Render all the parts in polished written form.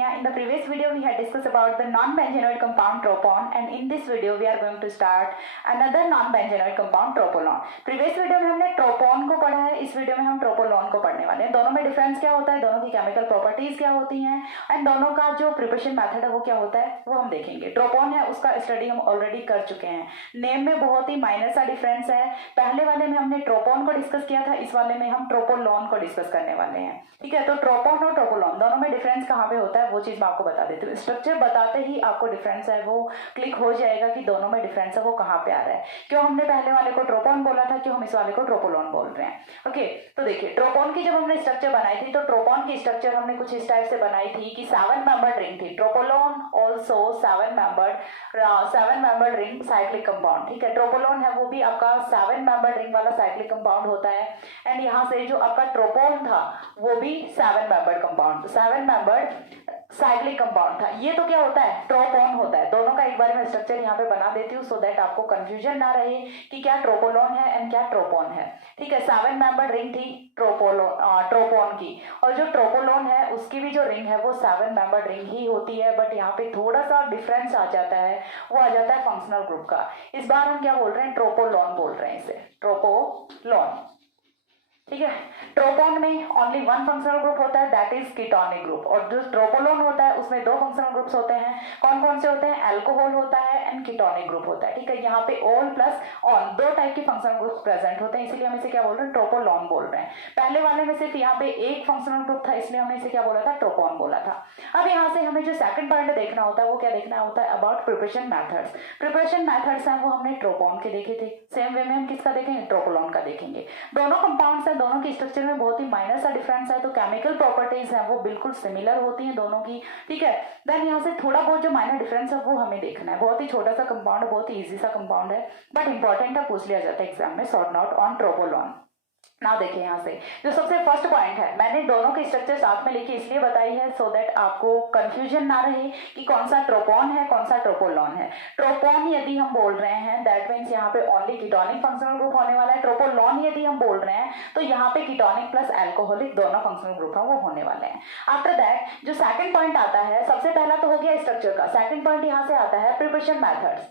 Sonia. In the previous video we had discussed about the non-benzenoid compound tropon, and in this video we are going to start another non-benzenoid compound tropolone. Previous video में हमने ट्रोपोन को पढ़ा है, इस video में हम ट्रोपोलोन को पढ़ने वाले हैं। दोनों में डिफरेंस क्या होता है, दोनों की केमिकल प्रॉपर्टीज क्या होती हैं एंड दोनों का जो प्रिपरेशन मेथड है वो क्या होता है वो हम देखेंगे। ट्रोपोन है उसका स्टडी हम ऑलरेडी कर चुके हैं, नेम में बहुत ही माइनर सा डिफरेंस है। पहले वाले में हमने ट्रोपोन को डिस्कस किया था, इस वाले में हम ट्रोपोलोन को डिस्कस करने वाले हैं। ठीक है, तो ट्रोपोन और ट्रोपोलोन दोनों में डिफरेंस कहाँ पे होता है वो चीज मैं आपको बता देती हूँ। स्ट्रक्चर बताते ही आपको डिफरेंस है वो क्लिक हो जाएगा कि दोनों में डिफरेंस है वो कहाँ पे आ रहा है। क्यों हमने पहले वाले को ट्रोपोन बोला था, क्यों हम इस वाले को ट्रोपोलोन बोल रहे हैं। ओके, तो देखिए ट्रोपोन की जब हमने स्ट्रक्चर बनाई थी तो ट्रोपोन की स्ट्रक्चर हमने कुछ इस टाइप से बनाई थी कि 7 मेंबर्ड रिंग थी। Tropolone also 7 membered ring cyclic compound. ठीक है, ट्रोपोलोन है वो भी आपका 7 मेंबर्ड रिंग वाला साइक्लिक कंपाउंड होता है। एंड यहाँ से जो आपका ट्रोपोन था वो भी 7 membered compound, 7 membered cyclic compound था। ये तो क्या होता है, ट्रोपोन होता है। दोनों का एक बार मैं स्ट्रक्चर यहाँ पे बना देती हूँ सो दैट आपको कंफ्यूजन ना रहे कि क्या ट्रोपोलोन है एंड क्या ट्रोपोन है। ठीक है, 7 मेंबर्ड रिंग थी ट्रोपोन की, और जो ट्रोपोलोन है उसकी भी जो रिंग है वो 7 मेंबर्ड रिंग ही होती है। बट यहाँ पे थोड़ा सा डिफरेंस आ जाता है, वो आ जाता है फंक्शनल ग्रुप का। इस बार हम क्या बोल रहे हैं, ट्रोपोलोन बोल रहे हैं इसे, ट्रोपोलोन। ठीक है, ट्रोपोन में ओनली 1 फंक्शनल ग्रुप होता है, दैट इज कीटोनिक ग्रुप, और जो ट्रोपोलोन होता है उसमें 2 फंक्शनल ग्रुप्स होते हैं। कौन कौन से होते हैं, अल्कोहल होता है एंड कीटोनिक ग्रुप होता है। ठीक है, यहाँ पे ओल प्लस ऑन 2 टाइप की फंक्शनल ग्रुप्स प्रेजेंट होते हैं, इसीलिए हम इसे क्या बोल रहे हैं, ट्रोपोलोन बोल रहे हैं। पहले वाले में सिर्फ यहाँ पे एक फंक्शनल ग्रुप था, इसलिए हमने इसे क्या बोला था, ट्रोपोन बोला था। अब यहाँ से हमें जो सेकंड पॉइंट देखना होता है वो क्या देखना होता है, about preparation methods. Preparation methods हैं वो हमने ट्रोपोन के देखे थे, सेम वे में हम किसका देखेंगे, ट्रोपोलोन का देखेंगे। दोनों कंपाउंड्स हैं, दोनों की स्ट्रक्चर में बहुत ही माइनर सा डिफरेंस है, तो केमिकल प्रॉपर्टीज हैं वो बिल्कुल सिमिलर होती हैं दोनों की। ठीक है, देन यहाँ से थोड़ा बहुत जो माइनर डिफरेंस है वो हमें देखना है। बहुत ही छोटा सा कंपाउंड, बहुत ही इजी सा कंपाउंड है, बट इंपॉर्टेंट है, पूछ लिया जाता है एग्जाम में, सॉर्ट नोट ऑन ट्रोपोलोन। ना देखिए यहाँ से जो सबसे फर्स्ट पॉइंट है, मैंने दोनों की स्ट्रक्चर साथ में लिखी इसलिए बताई है सो दैट आपको कंफ्यूजन ना रहे कि कौन सा ट्रोपोन है कौन सा ट्रोपोलोन है। ट्रोपोन यदि हम बोल रहे हैं दैट मीन्स यहाँ पे ओनली कीटोनिक फंक्शनल ग्रुप होने वाला है। ट्रोपोलोन यदि हम बोल रहे हैं तो यहाँ पे कीटोनिक प्लस अल्कोहलिक दोनों फंक्शनल ग्रुप है वो होने वाले हैं। आफ्टर दैट जो सेकंड पॉइंट आता है, सबसे पहला तो हो गया स्ट्रक्चर का, सेकंड पॉइंट यहाँ से आता है प्रिपरेशन मेथड्स।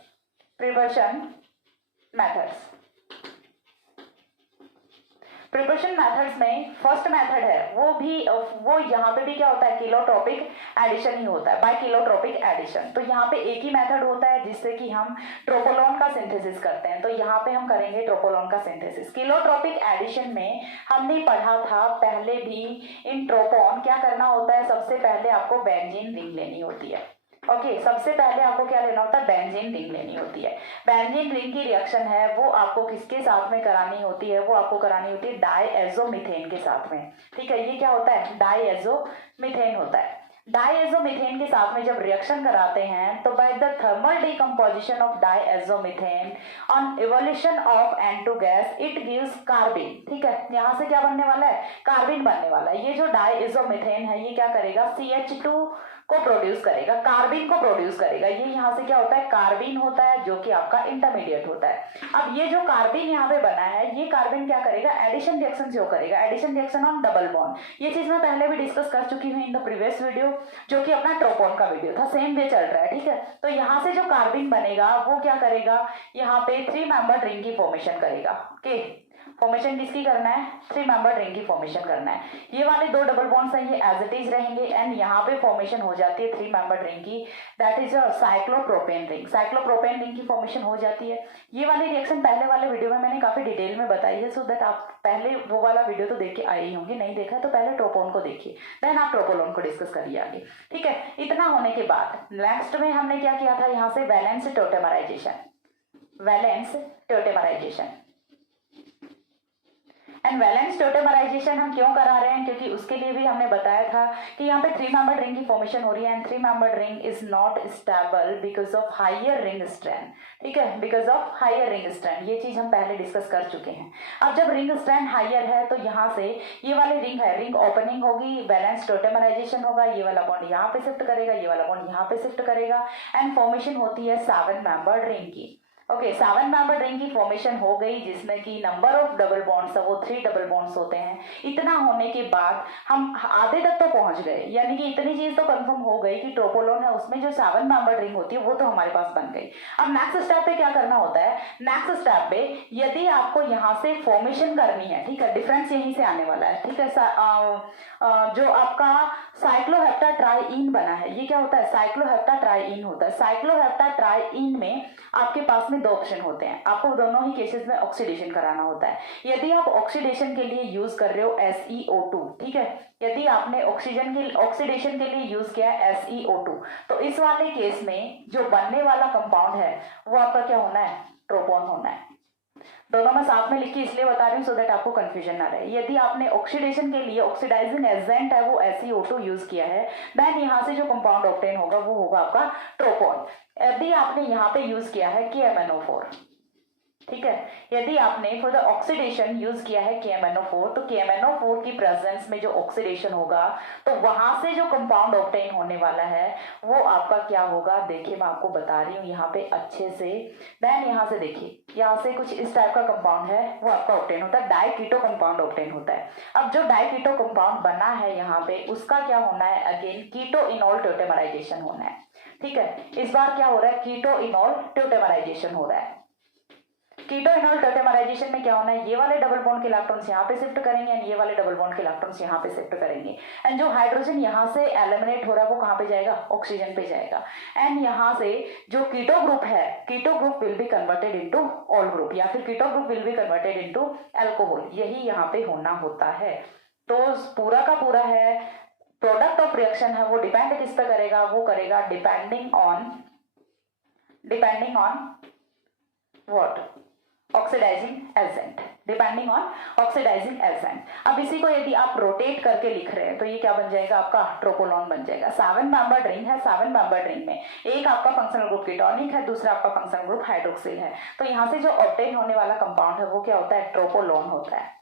प्रिपरेशन मेथड्स में फर्स्ट मेथड है वो यहाँ पे भी क्या होता है, किलोट्रोपिक एडिशन ही होता है, बाय किलोट्रोपिक एडिशन। तो यहाँ पे एक ही मेथड होता है जिससे कि हम ट्रोपोलोन का सिंथेसिस करते हैं, तो यहाँ पे हम करेंगे ट्रोपोलोन का सिंथेसिस। किलोट्रोपिक एडिशन में हमने पढ़ा था पहले भी, इन ट्रोपोन क्या करना होता है, सबसे पहले आपको बेंजीन रिंग लेनी होती है। ओके, सबसे पहले आपको क्या लेना होता है, बेंजीन रिंग लेनी होती है। बेंजीन रिंग की रिएक्शन है वो आपको किसके साथ में करानी होती है, वो आपको करानी होती है डाईएजोमीथेन के साथ में। ठीक है, ये क्या होता है, डाईएजोमीथेन होता है। डाईएजोमीथेन के साथ में जब रिएक्शन कराते हैं तो by the thermal decomposition of diazomethane on evolution of N2 gas it gives carbene. ठीक है, यहाँ से क्या बनने वाला है, कार्बिन बनने वाला है। ये जो डाईएजोमीथेन है ये क्या करेगा, CH2 को प्रोड्यूस करेगा, कार्बिन को प्रोड्यूस करेगा। ये यहाँ से क्या होता है, कार्बिन होता है जो कि आपका इंटरमीडिएट होता है। अब ये जो कार्बिन यहाँ पे बना है, ये कार्बिन क्या करेगा, एडिशन रिएक्शन जो करेगा, addition reaction on double bond. ये चीज मैं पहले भी डिस्कस कर चुकी हूँ इन द प्रीवियस वीडियो, जो कि अपना ट्रोपोन का वीडियो था, सेम वे चल रहा है। ठीक है, तो यहाँ से जो कार्बिन बनेगा वो क्या करेगा, यहाँ पे 3 मेंबर्ड रिंग की फॉर्मेशन करेगा। ओके, फॉर्मेशन किसकी करना है, 3 मेंबर्ड रिंग की फॉर्मेशन करना है। ये वाले 2 डबल बॉन्ड्स हैं ये एज इट इज रहेंगे एंड यहाँ पे फॉर्मेशन हो जाती है 3 मेंबर्ड रिंग की, that is cyclopropane ring. Cyclopropane ring की फॉर्मेशन हो जाती है। ये वाली रिएक्शन पहले वाले वीडियो में मैंने काफी डिटेल में बताई है, सो दैट आप पहले वो वाला वीडियो तो देख के आए ही होंगे, नहीं देखा है तो पहले ट्रोपोन को देखिए, देन आप ट्रोपोलोन को डिस्कस करिए आगे। ठीक है, इतना होने के बाद नेक्स्ट में हमने क्या किया था, यहाँ से वैलेंस टोटेमराइजेशन एंड वैलेंस टोटेमराइजेशन हम क्यों करा रहे हैं, क्योंकि उसके लिए भी हमने बताया था कि यहाँ पे 3 मेंबर्ड रिंग की फॉर्मेशन हो रही है and 3 membered ring is not stable because of higher ring strength. ठीक है, because of higher ring strength, ये चीज हम पहले डिस्कस कर चुके हैं। अब जब रिंग स्ट्रेंथ हायर है तो यहाँ से ये वाली रिंग है, रिंग ओपनिंग होगी, वैलेंस टोटेमराइजेशन होगा, ये वाला बॉन्ड यहाँ पे शिफ्ट करेगा, ये वाला बॉन्ड यहाँ पे शिफ्ट करेगा एंड फॉर्मेशन होती है 7 मेंबर्ड रिंग की। ओके, 7 मेंबर रिंग की फॉर्मेशन हो गई जिसमें कि नंबर ऑफ डबल बॉन्ड्स है वो 3 डबल बॉन्ड्स होते हैं। इतना होने के बाद हम आधे तक तो पहुंच गए, यानी कि इतनी चीज तो कंफर्म हो गई कि ट्रोपोलोन है उसमें जो 7 मेंबर रिंग होती है वो तो हमारे पास बन गई। अब नेक्स्ट स्टेप पे क्या करना होता है, नेक्स्ट स्टेप पे यदि आपको यहाँ से फॉर्मेशन करनी है, ठीक है, डिफरेंस यहीं से आने वाला है, ठीक है। जो आपका साइक्लोहेप्टाट्राईइन बना है, ये क्या होता है, साइक्लोहेप्टाट्राईइन होता है। साइक्लोहेप्टाट्राईइन में आपके पास में दो ऑप्शन होते हैं, आपको दोनों ही केसेस में ऑक्सीडेशन कराना होता है। यदि आप ऑक्सीडेशन के लिए यूज कर रहे हो SeO2, ठीक है, यदि आपने ऑक्सीडेशन के लिए यूज किया है SeO2, तो इस वाले केस में जो बनने वाला कंपाउंड है वो आपका क्या होना है, ट्रोपोन होना है। दोनों में साथ में लिख के इसलिए बता रही हूँ सो दैट आपको कंफ्यूजन ना रहे। यदि आपने ऑक्सीडेशन के लिए ऑक्सीडाइजिंग एजेंट है वो SeO2 यूज किया है, देन यहाँ से जो कंपाउंड ऑब्टेन होगा वो होगा आपका ट्रोपोन। यदि आपने यहाँ पे यूज किया है KMnO4, ठीक है, यदि आपने फॉर द ऑक्सीडेशन यूज किया है KMnO4, तो KMnO4 की प्रेजेंस में जो ऑक्सीडेशन होगा तो वहां से जो कंपाउंड ऑब्टेन होने वाला है वो आपका क्या होगा, देखिए मैं आपको बता रही हूँ यहाँ पे अच्छे से। देन यहाँ से देखिए, यहाँ से कुछ इस टाइप का कंपाउंड है वो आपका ऑब्टेन होता है, डाइकीटो कंपाउंड ऑब्टेन होता है। अब जो डाइकीटो कंपाउंड बना है यहाँ पे उसका क्या होना है, अगेन कीटो इनॉल ट्योटेमराइजेशन होना है, ठीक है। इस बार क्या हो रहा है, कीटो इनॉल ट्योटेमराइजेशन हो रहा है। कीटो इनॉल ट्योटेमराइजेशन में क्या होना है, ये वाले डबल बॉन्ड के इलेक्ट्रॉन्स यहाँ पे शिफ्ट करेंगे एंड ये वाले डबल बॉन्ड के इलेक्ट्रॉन्स यहाँ पे शिफ्ट करेंगे एंड जो हाइड्रोजन यहाँ से एलिमिनेट हो रहा है वो कहाँ पे जाएगा, ऑक्सीजन पे जाएगा एंड यहाँ से जो कीटो ग्रुप है, keto group will be converted into ol group या फिर keto group will be converted into alcohol, यही यहाँ पे होना होता है। तो पूरा का पूरा है प्रोडक्ट ऑफ रिएक्शन है वो डिपेंड किस पे करेगा, वो करेगा depending on what, oxidising agent, depending on oxidising agent. अब इसी को यदि आप रोटेट करके लिख रहे हैं तो ये क्या बन जाएगा, आपका ट्रोपोलोन बन जाएगा। 7 मेंबर्ड रिंग है, 7 मेंबर्ड रिंग में एक आपका फंक्शनल ग्रुप कीटोनिक है, दूसरा आपका फंक्शनल ग्रुप हाइड्रोक्सिल है, तो यहाँ से जो ऑब्टेन होने वाला कंपाउंड है वो क्या होता है, ट्रोपोलोन होता है।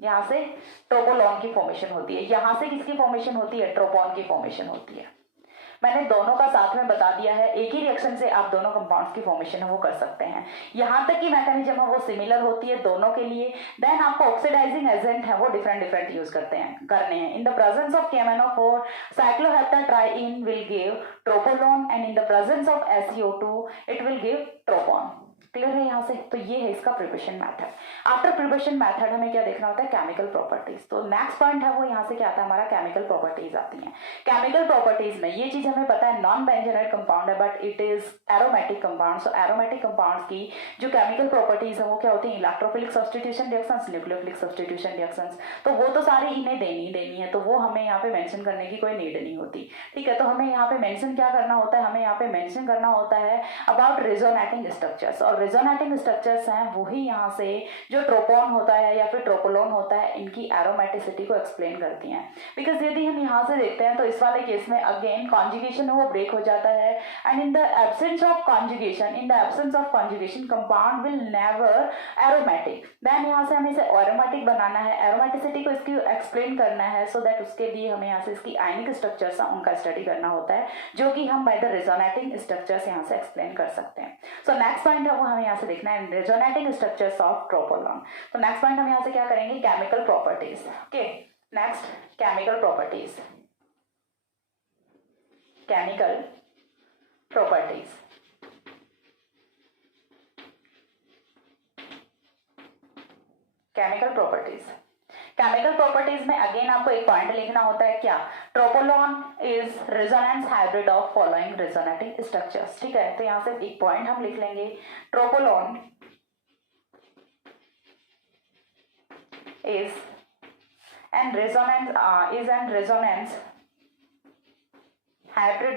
यहाँ से ट्रोपोलोन की फॉर्मेशन होती है, यहाँ से किसकी फॉर्मेशन होती है, ट्रोपोन की फॉर्मेशन होती है। मैंने दोनों का साथ में बता दिया है, एक ही रिएक्शन से आप दोनों कंपाउंड्स की फॉर्मेशन है वो कर सकते हैं। यहाँ तक की मैकेनिज्म है वो सिमिलर होती है दोनों के लिए। देन आपको ऑक्सीडाइजिंग एजेंट है वो डिफरेंट यूज करने हैं। In the presence of KMnO4 cycloheptatriene will give tropolone and in the presence of SeO2 it will give tropone. Clear है यहाँ से, तो ये है इसका preparation method. After preparation method हमें क्या देखना होता है, केमिकल प्रॉपर्टीज। तो नेक्स्ट पॉइंट है वो यहाँ से क्या आता है, हमारा केमिकल प्रॉपर्टीज आती हैं। केमिकल प्रॉपर्टीज में ये चीज हमें पता है नॉन बेंजोनाइट कंपाउंड है but it is aromatic compound. So aromatic compounds की जो केमिकल प्रॉपर्टीज है वो क्या होती है, electrophilic substitution reactions, nucleophilic substitution reactions. तो वो तो सारी इन्हें देनी है, तो वो हमें यहाँ पे मेंशन करने की कोई नीड नहीं होती, ठीक है। तो हमें यहाँ पे मेंशन क्या करना होता है, हमें यहाँ पे मेंशन करना होता है अबाउट रेजोनेटिंग स्ट्रक्चर्स, और रेजोनेटिंग स्ट्रक्चर्स हैं वही यहाँ से जो ट्रोपोन होता है या फिर ट्रोपोलोन होता है इनकी एरोमेटिसिटी को एक्सप्लेन करती हैं। बिकॉज यदि हम यहाँ से देखते हैं तो इस वाले केस में अगेन कॉन्जुगेशन वो ब्रेक हो जाता है and in the absence of conjugation compound will never aromatic. Then यहाँ से हमें इसे एरोमेटिक बनाना है, एरोमेटिसिटी को इसकी एक्सप्लेन करना है, सो दैट उसके लिए हमें यहाँ से इसकी आयनिक स्ट्रक्चर्स हैं उनका स्टडी करना होता है जो कि हम बाय द रेजोनेटिंग स्ट्रक्चर्स यहाँ से एक्सप्लेन कर सकते हैं। सो नेक्स्ट पॉइंट है वो हमें यहाँ से देखना है रेजोनेटिंग स्ट्रक्चर्स ऑफ ट्रोपोलोन। तो नेक्स्ट पॉइंट हम यहाँ से क्या करेंगे, chemical properties. Okay, next chemical properties. Chemical properties chemical properties में अगेन आपको एक पॉइंट लिखना होता है, क्या, tropolone is resonance hybrid of following resonating structures. ठीक है, तो यहां से एक पॉइंट हम लिख लेंगे, ट्रोपोलोन is an resonance hybrid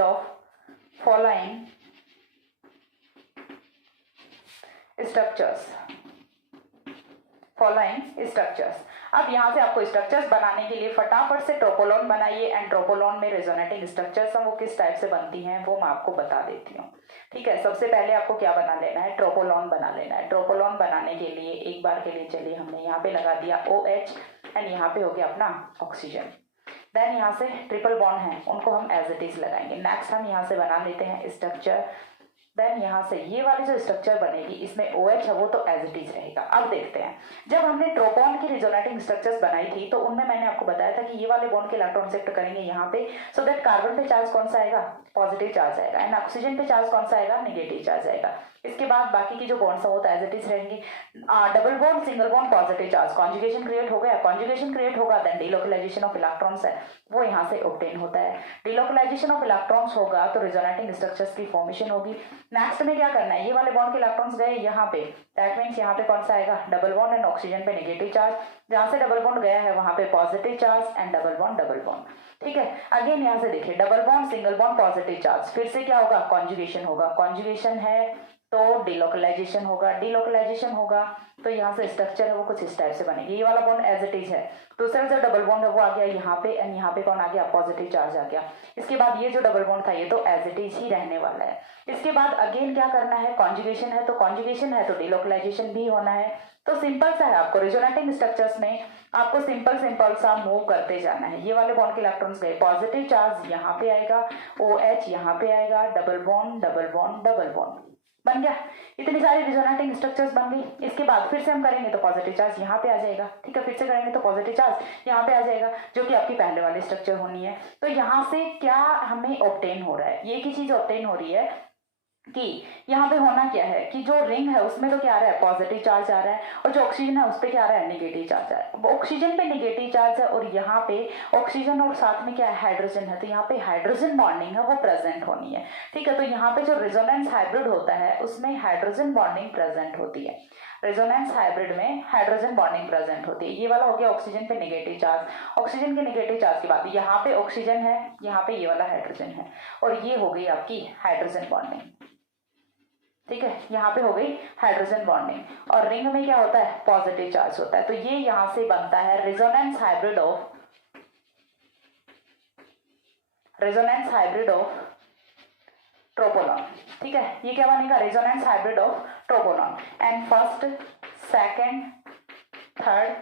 of following structures। अब यहाँ से आपको स्ट्रक्चर्स बनाने के लिए फटाफट से ट्रोपोलोन बनाइए एंड ट्रोपोलोन में रेजोनेटिंग स्ट्रक्चर्स हैं वो किस टाइप से बनती हैं वो मैं आपको बता देती हूँ। ठीक है, सबसे पहले आपको क्या बना लेना है, ट्रोपोलोन बना लेना है। ट्रोपोलोन बनाने के लिए एक बार के लिए चलिए हमने यहाँ पे लगा दिया OH एंड यहाँ पे हो गया अपना ऑक्सीजन। देन यहाँ से ट्रिपल बॉन्ड है उनको हम एज इट इज लगाएंगे। नेक्स्ट हम यहाँ से बना लेते हैं स्ट्रक्चर। देन यहाँ से ये वाली जो स्ट्रक्चर बनेगी इसमें OH है वो तो एज इट इज रहेगा। अब देखते हैं, जब हमने ट्रोपोन की रिजोनेटिंग स्ट्रक्चर्स बनाई थी तो उनमें मैंने आपको बताया था कि ये वाले बॉन्ड के इलेक्ट्रॉन शिफ्ट करेंगे यहाँ पे, सो दैट कार्बन पे चार्ज कौन सा आएगा, पॉजिटिव चार्ज आएगा, एंड ऑक्सीजन पे चार्ज कौन सा आएगा, नेगेटिव चार्ज आएगा। इसके बाद बाकी की जो बॉन्ड्स वो तो एज इट इज रहेंगे। Double bond, single bond, positive charge, conjugation create हो गया, कॉन्जुगेशन क्रिएट होगा देन डिलोकलाइजेशन ऑफ इलेक्ट्रॉन्स है वो यहाँ से ऑब्टेन होता है। डिलोकलाइजेशन ऑफ इलेक्ट्रॉन्स होगा तो रिजोनेटिंग स्ट्रक्चर्स की फॉर्मेशन होगी। नेक्स्ट में क्या करना है, ये वाले बॉन्ड के इलेक्ट्रॉन्स गए यहाँ पे, दैट मीन्स यहाँ पे कौन सा आएगा, डबल बॉन्ड एंड ऑक्सीजन पे नेगेटिव चार्ज, जहां से डबल बॉन्ड गया है वहां पे positive charge and double bond. ठीक है, अगेन यहाँ से देखिए double bond, single bond, positive charge, फिर से क्या होगा, कॉन्जुगेशन होगा, कॉन्जुगेशन है तो डिलोकलाइजेशन होगा, डिलोकलाइजेशन होगा तो यहाँ से स्ट्रक्चर है वो कुछ इस टाइप से बनेगी। ये वाला बॉन्ड एज इट इज है, दूसरा जो डबल बॉन्ड है वो आ गया यहाँ पे एंड यहाँ पे कौन आ गया, पॉजिटिव चार्ज आ गया। इसके बाद ये जो डबल बॉन्ड था ये तो एज इट इज ही रहने वाला है। इसके बाद अगेन क्या करना है, कॉन्जुगेशन है तो कॉन्जुगेशन है तो डिलोकलाइजेशन भी होना है। तो सिंपल सा है, आपको रिजोनेटिंग स्ट्रक्चर्स में आपको सिंपल सा मूव करते जाना है। ये वाले बॉन्ड के इलेक्ट्रॉन्स गए, पॉजिटिव चार्ज यहाँ पे आएगा, OH यहाँ पे आएगा, double bond double bond double bond बन गया। इतनी सारी रिजोनेटिंग स्ट्रक्चर्स बन गई। इसके बाद फिर से हम करेंगे तो पॉजिटिव चार्ज यहाँ पे आ जाएगा, ठीक है, फिर से करेंगे तो पॉजिटिव चार्ज यहाँ पे आ जाएगा, जो कि आपकी पहले वाली स्ट्रक्चर होनी है। तो यहाँ से क्या हमें ऑब्टेन हो रहा है, ये की चीज ऑब्टेन हो रही है कि यहाँ पे होना क्या है कि जो रिंग है उसमें तो क्या आ रहा है, पॉजिटिव चार्ज आ रहा है, और जो ऑक्सीजन है उस पर क्या आ रहा है, नेगेटिव चार्ज आ रहा है। ऑक्सीजन पे नेगेटिव चार्ज है और यहाँ पे ऑक्सीजन और साथ में क्या है, हाइड्रोजन है, तो यहाँ पे हाइड्रोजन बॉन्डिंग है वो प्रेजेंट होनी है। ठीक है, तो यहाँ पे जो रेजोनेंस हाइब्रिड होता है उसमें हाइड्रोजन बॉन्डिंग प्रेजेंट होती है। रेजोनेंस हाइब्रिड में हाइड्रोजन बॉन्डिंग प्रेजेंट होती है। ये वाला हो गया ऑक्सीजन पे नेगेटिव चार्ज, ऑक्सीजन के नेगेटिव चार्ज की बात, यहाँ पे ऑक्सीजन है, यहाँ पे ये वाला हाइड्रोजन है, और ये हो गई आपकी हाइड्रोजन बॉन्डिंग। ठीक है, यहाँ पे हो गई हाइड्रोजन बॉन्डिंग, और रिंग में क्या होता है, पॉजिटिव चार्ज होता है। तो ये यहाँ से बनता है रेजोनेंस हाइब्रिड ऑफ ट्रोपोलॉन। ठीक है, ये क्या बनेगा, resonance hybrid of tropolone. And first, second, third,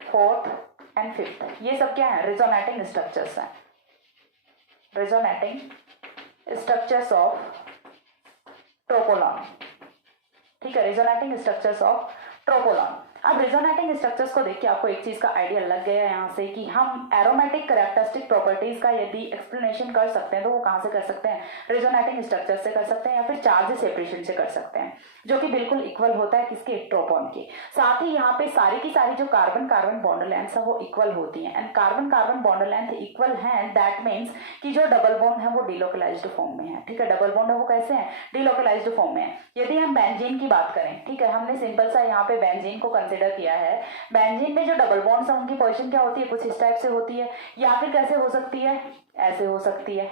fourth and fifth, ये सब क्या है, रेजोनेटिंग स्ट्रक्चर्स हैं, रेजोनेटिंग स्ट्रक्चर्स ऑफ ट्रोपोलॉन। ठीक है, रेजोनेटिंग स्ट्रक्चर्स ऑफ ट्रोपोलॉन। अब रेजोनेटिंग स्ट्रक्चर्स को देख के आपको एक चीज का आइडिया लग गया यहाँ से कि हम एरोमेटिक कैरेक्टरिस्टिक प्रॉपर्टीज का यदि एक्सप्लेनेशन कर सकते हैं तो वो कहाँ से कर सकते हैं, रेजोनेटिंग स्ट्रक्चर से कर सकते हैं या फिर चार्ज सेपरेशन से कर सकते हैं, जो कि बिल्कुल इक्वल होता है किसके, ट्रोपोन के। साथ ही यहाँ पे सारी की सारी जो कार्बन कार्बन बॉन्ड लेंथ है वो इक्वल होती है, and carbon carbon bond length equal है, दैट मीन्स कि जो डबल बॉन्ड है वो डिलोकलाइज्ड फॉर्म में है। ठीक है, डबल बॉन्ड है वो कैसे है, डिलोकलाइज्ड फॉर्म में है। यदि हम बेंजीन की बात करें, ठीक है, हमने सिंपल सा यहाँ पे बेंजीन को कंसिडर किया है, बेंजीन में जो डबल बॉन्ड्स हैं उनकी पोजीशन क्या होती है, कुछ इस टाइप से होती है, या फिर कैसे हो सकती है, ऐसे हो सकती है।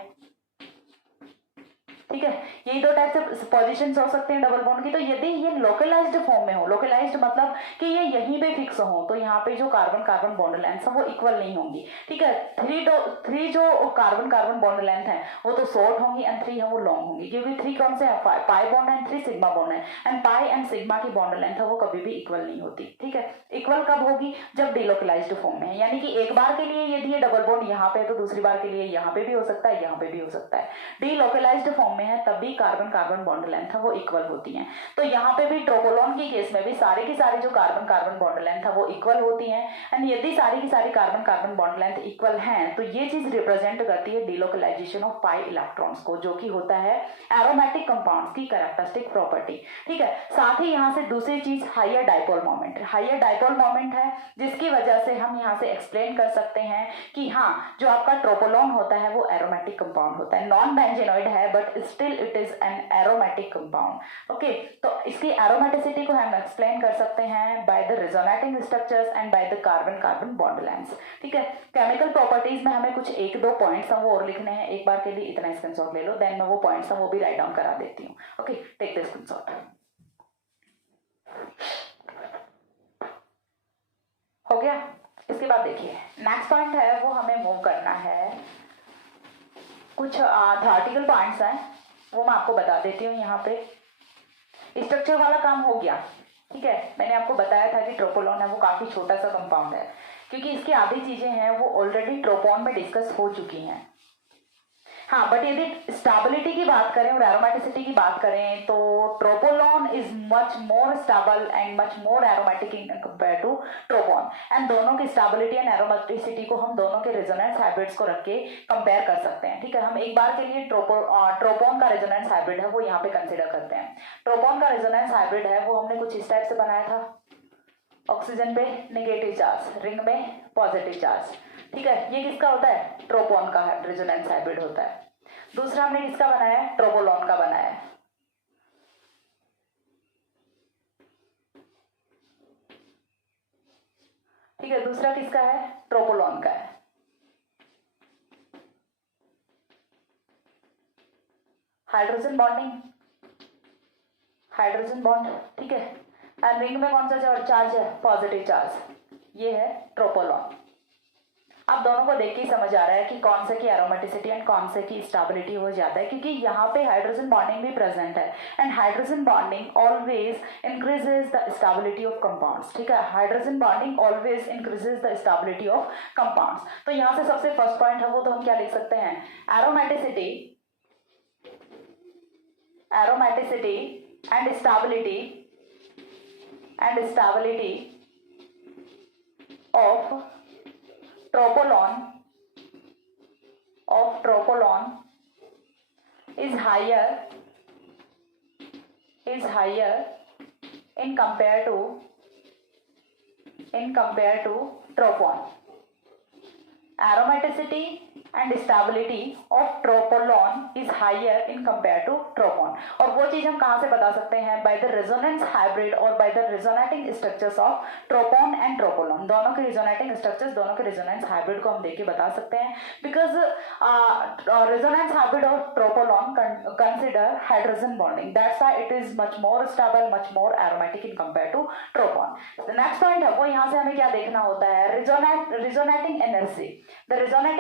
ठीक है, यही दो टाइप से पोजीशंस हो सकते हैं डबल बॉन्ड की। तो यदि ये लोकलाइज्ड फॉर्म में हो, लोकलाइज्ड मतलब कि ये यहीं पे फिक्स हो, तो यहाँ पे जो कार्बन कार्बन बॉन्ड लेंथ है वो इक्वल नहीं होंगी। ठीक है, थ्री जो कार्बन कार्बन बॉन्ड लेंथ है वो तो शॉर्ट होंगी एंड 3 है वो लॉन्ग होंगी, क्योंकि 3 कौन से है, pi bond and 3 sigma bond है, एंड पाई एंड सिग्मा की बॉन्ड लेंथ है वो कभी भी इक्वल नहीं होती। ठीक है, इक्वल कब होगी, जब डिलोकलाइज्ड फॉर्म में है, यानी कि एक बार के लिए यदि ये डबल बॉन्ड यहाँ पे है तो दूसरी बार के लिए यहाँ पे भी हो सकता है, यहाँ पे भी हो सकता है। डिलोकलाइज्ड फॉर्म में है तब भी कार्बन कार्बन बॉन्ड लेंथ है वो इक्वल होती हैं। तो यहाँ पे भी ट्रोपोलॉन की केस में भी सारी की सारी जो कार्बन कार्बन बॉन्ड लेंथ है वो इक्वल होती हैं, एंड यदि सारी की सारी carbon carbon bond length equal हैं तो ये चीज रिप्रेजेंट करती है डिलोकलाइजेशन ऑफ पाई इलेक्ट्रॉन्स को, जो कि होता है एरोमेटिक कंपाउंड्स की कैरेक्टरिस्टिक प्रॉपर्टी। ठीक है, साथ ही यहाँ से दूसरी चीज higher dipole moment, higher dipole moment है, जिसकी वजह से हम यहाँ से एक्सप्लेन कर सकते हैं कि हाँ, जो आपका ट्रोपोलॉन होता है वो एरोमेटिक कंपाउंड होता है, नॉन बेंजेनॉइड है but still it is an aromatic compound. Okay, तो इसकी एरोमेटिसिटी को हम एक्सप्लेन कर सकते हैं by the resonating structures and by the carbon carbon bond lengths. ठीक है, केमिकल प्रॉपर्टीज में हमें कुछ 1-2 पॉइंट्स हैं वो और लिखने हैं, एक बार के लिए इतना स्क्रीनशॉट ले लो, देन मैं वो पॉइंट्स हैं वो भी राइट डाउन करा देती हूँ। Okay, take the screenshot. हो गया, इसके बाद देखिए नेक्स्ट पॉइंट है वो हमें मूव करना है, कुछ थ्योरेटिकल पॉइंट्स हैं वो मैं आपको बता देती हूँ। यहाँ पे स्ट्रक्चर वाला काम हो गया। ठीक है, मैंने आपको बताया था कि ट्रोपोलॉन है वो काफी छोटा सा कंपाउंड है, क्योंकि इसकी आधी चीजें हैं वो ऑलरेडी ट्रोपोन में डिस्कस हो चुकी हैं। हाँ, बट यदि स्टेबिलिटी की बात करें और एरोमेटिसिटी की बात करें तो tropolone is much more stable and much more aromatic in compare to tropone. And दोनों की स्टेबिलिटी एंड एरोमेटिसिटी को हम दोनों के रेजोनेंस हाइब्रिड्स को रख के कंपेयर कर सकते हैं। ठीक है, हम एक बार के लिए ट्रोपोन का रेजोनेंस हाइब्रिड है वो यहाँ पे कंसिडर करते हैं। ट्रोपोन का रेजोनेंस हाइब्रिड है वो हमने कुछ इस टाइप से बनाया था, ऑक्सीजन पे नेगेटिव चार्ज, रिंग में पॉजिटिव चार्ज। ठीक है, ये किसका होता है? ट्रोपोन का रेजोनेंस हाइब्रिड होता है। दूसरा हमने किसका बनाया है? ट्रोपोलॉन का बनाया है। ठीक है, दूसरा किसका है? ट्रोपोलॉन का है। Hydrogen bonding, hydrogen bond. ठीक है, एंड रिंग में कौन सा चार्ज है? Positive charge. ये है ट्रोपोलॉन। आप दोनों को देख के ही समझ आ रहा है कि कौन से की एरोमेटिसिटी एंड कौन से की स्टेबिलिटी हो जाता है, क्योंकि यहाँ पे हाइड्रोजन बॉन्डिंग भी प्रेजेंट है and hydrogen bonding always increases the stability of compounds. ठीक है, hydrogen bonding always increases the stability of compounds. तो यहाँ से सबसे फर्स्ट पॉइंट है वो तो हम क्या लिख सकते हैं? Aromaticity, aromaticity and stability of tropolon is higher in compare to tropon. Aromaticity and stability of tropolon is higher in compare to tropon. और वो चीज हम कहाँ से बता सकते हैं? by the resonance hybrid और by the resonating structures of tropon and tropolon. दोनों के resonating structures, दोनों के resonance hybrid को हम देख के बता सकते हैं, because resonance hybrid of tropolon consider hydrogen bonding. That's why it is much more stable, much more aromatic in compare to tropon. The next point है वो यहाँ से हमें क्या देखना होता है? resonating energy. The resonance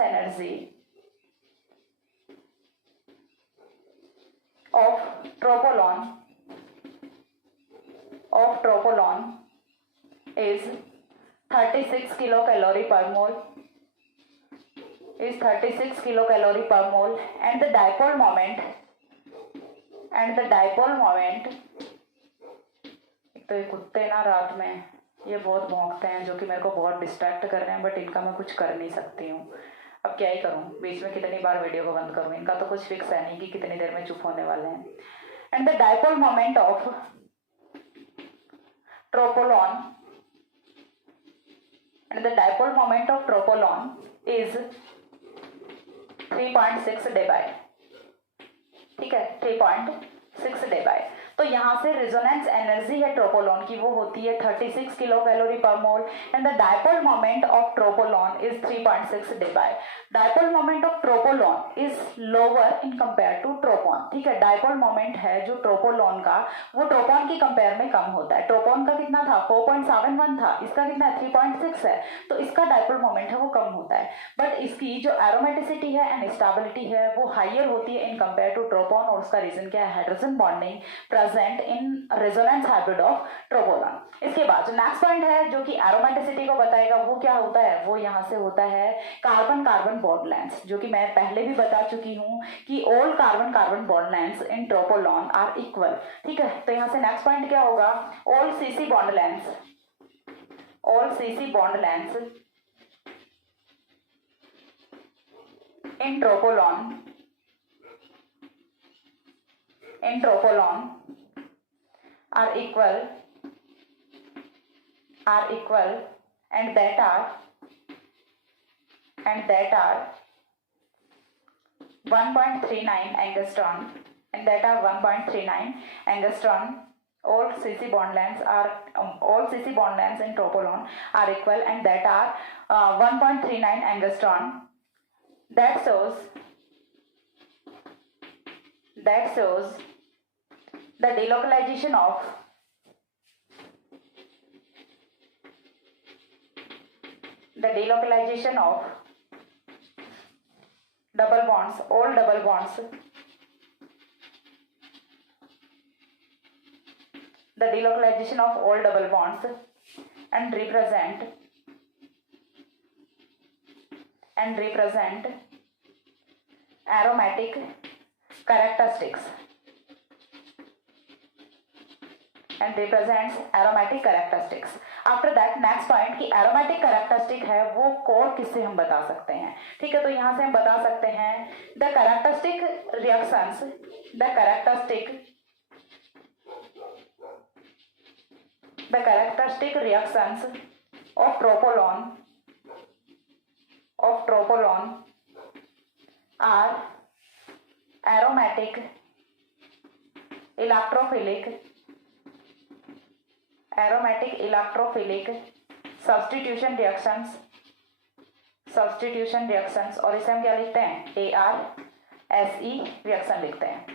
energy of tropolon is 36 kilocalorie per mole. And the dipole moment तो ये कुत्ते ना रात में ये बहुत भौंकते हैं जो कि मेरे को बहुत डिस्ट्रैक्ट कर रहे हैं, बट इनका मैं कुछ कर नहीं सकती हूँ। अब क्या ही करूँ, बीच में कितनी बार वीडियो को बंद करूँ? इनका तो कुछ फिक्स है नहीं कि कितनी देर में चुप होने वाले हैं। And the dipole moment of tropolone is 3.6 debye. ठीक है, 3.6 डेबाई। तो यहाँ से रेजोनेंस एनर्जी है ट्रोपोलॉन की वो होती है 36 kilo calorie per mole and the dipole moment of tropolone is 3.6 debye. Dipole moment of tropolone is lower in compare to tropone. ठीक है, डाइपोल मोमेंट है जो ट्रोपोलॉन का वो ट्रोपोन की कंपेयर में कम होता है। ट्रोपोन का कितना था? 4.71 था, इसका कितना है? 3.6 है, तो इसका डाइपोल मोमेंट है वो कम होता है। बट इसकी जो एरोमेटिसिटी है एंड स्टेबिलिटी है वो हाइयर होती है इन कंपेयर टू ट्रोपोन, और उसका रीजन क्या है? Hydrogen bonding present in resonance hybrid of tropolone. इसके बाद जो नेक्स्ट पॉइंट है जो कि एरोमेटिसिटी को बताएगा वो क्या होता है? वो यहाँ से होता है कार्बन कार्बन बॉन्ड लेंथ्स, जो कि मैं पहले भी बता चुकी हूँ कि all carbon carbon bond lengths in tropolone are equal. ठीक है, तो यहाँ से नेक्स्ट पॉइंट क्या होगा? All CC bond lengths in tropolon are equal and that are 1.39 angstrom and that are 1.39 angstrom. All CC bond lengths in tropolon are equal and that are 1.39 angstrom. That shows the delocalization of double bonds, all double bonds the delocalization of all double bonds and represent aromatic characteristics and represents aromatic characteristics. After that next point की aromatic characteristic है वो code किससे हम बता सकते हैं, ठीक है। तो यहां से हम बता सकते हैं the characteristic reactions of tropolone are aromatic electrophilic substitution reactions और इसे हम क्या लिखते हैं, ARSE रिएक्शन लिखते हैं,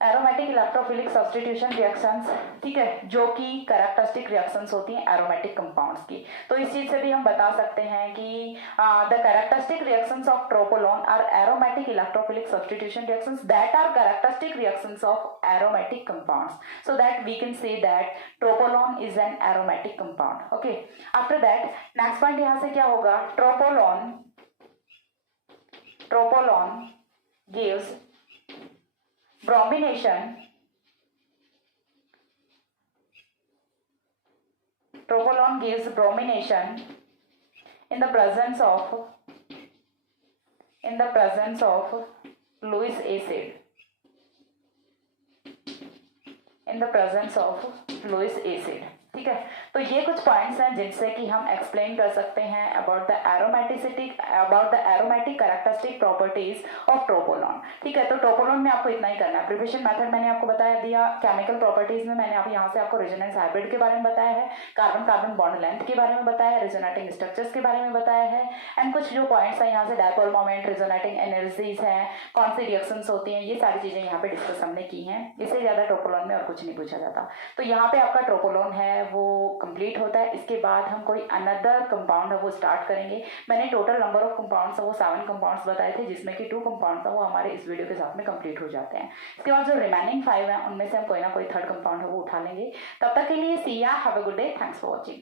एरोमेटिक इलेक्ट्रोफिलिक सब्स्टिट्यूशन रिएक्शंस, ठीक है, जो कि कैरेक्टरिस्टिक रिएक्शंस होती हैं एरोमेटिक कंपाउंड्स की। तो इस चीज से भी हम बता सकते हैं कि the characteristic reactions of tropolone are aromatic electrophilic substitution reactions that are characteristic reactions of aromatic compounds, so that we can say that tropolone is an aromatic compound. Okay, after that next point यहां से क्या होगा, tropolone gives bromination in the presence of Lewis acid, ठीक है। तो ये कुछ points हैं जिनसे कि हम एक्सप्लेन कर सकते हैं about the aromatic characteristic properties of tropolone, ठीक है। तो ट्रोपोलॉन में आपको इतना ही करना है। प्रिपरेशन मेथड मैंने आपको बताया दिया, केमिकल प्रॉपर्टीज में मैंने यहाँ से आपको रेजोनेंस हाइब्रिड के बारे में बताया है, कार्बन कार्बन बॉन्ड लेंथ के बारे में बताया है, रेजोनेटिंग स्ट्रक्चर्स के बारे में बताया है, एंड कुछ जो पॉइंट्स है यहाँ से डायपोल मोमेंट, रेजोनेटिंग एनर्जीज है, कौन सी रिएक्शंस होती हैं, ये सारी चीजें यहाँ पे डिस्कस हमने की हैं। इससे ज्यादा ट्रोपोलॉन में और कुछ नहीं पूछा जाता। तो यहाँ पे आपका ट्रोपोलॉन है वो कंप्लीट होता है। इसके बाद हम कोई अनदर कंपाउंड है वो स्टार्ट करेंगे। मैंने टोटल नंबर ऑफ कंपाउंड्स है वो 7 कंपाउंड्स बताए थे, जिसमें कि 2 कंपाउंड्स है वो हमारे इस वीडियो के साथ में कंप्लीट हो जाते हैं। इसके बाद जो रिमेनिंग 5 हैं उनमें से हम कोई ना कोई थर्ड कंपाउंड है वो उठा लेंगे। तब तक के लिए सी या, have a good day, thanks for watching.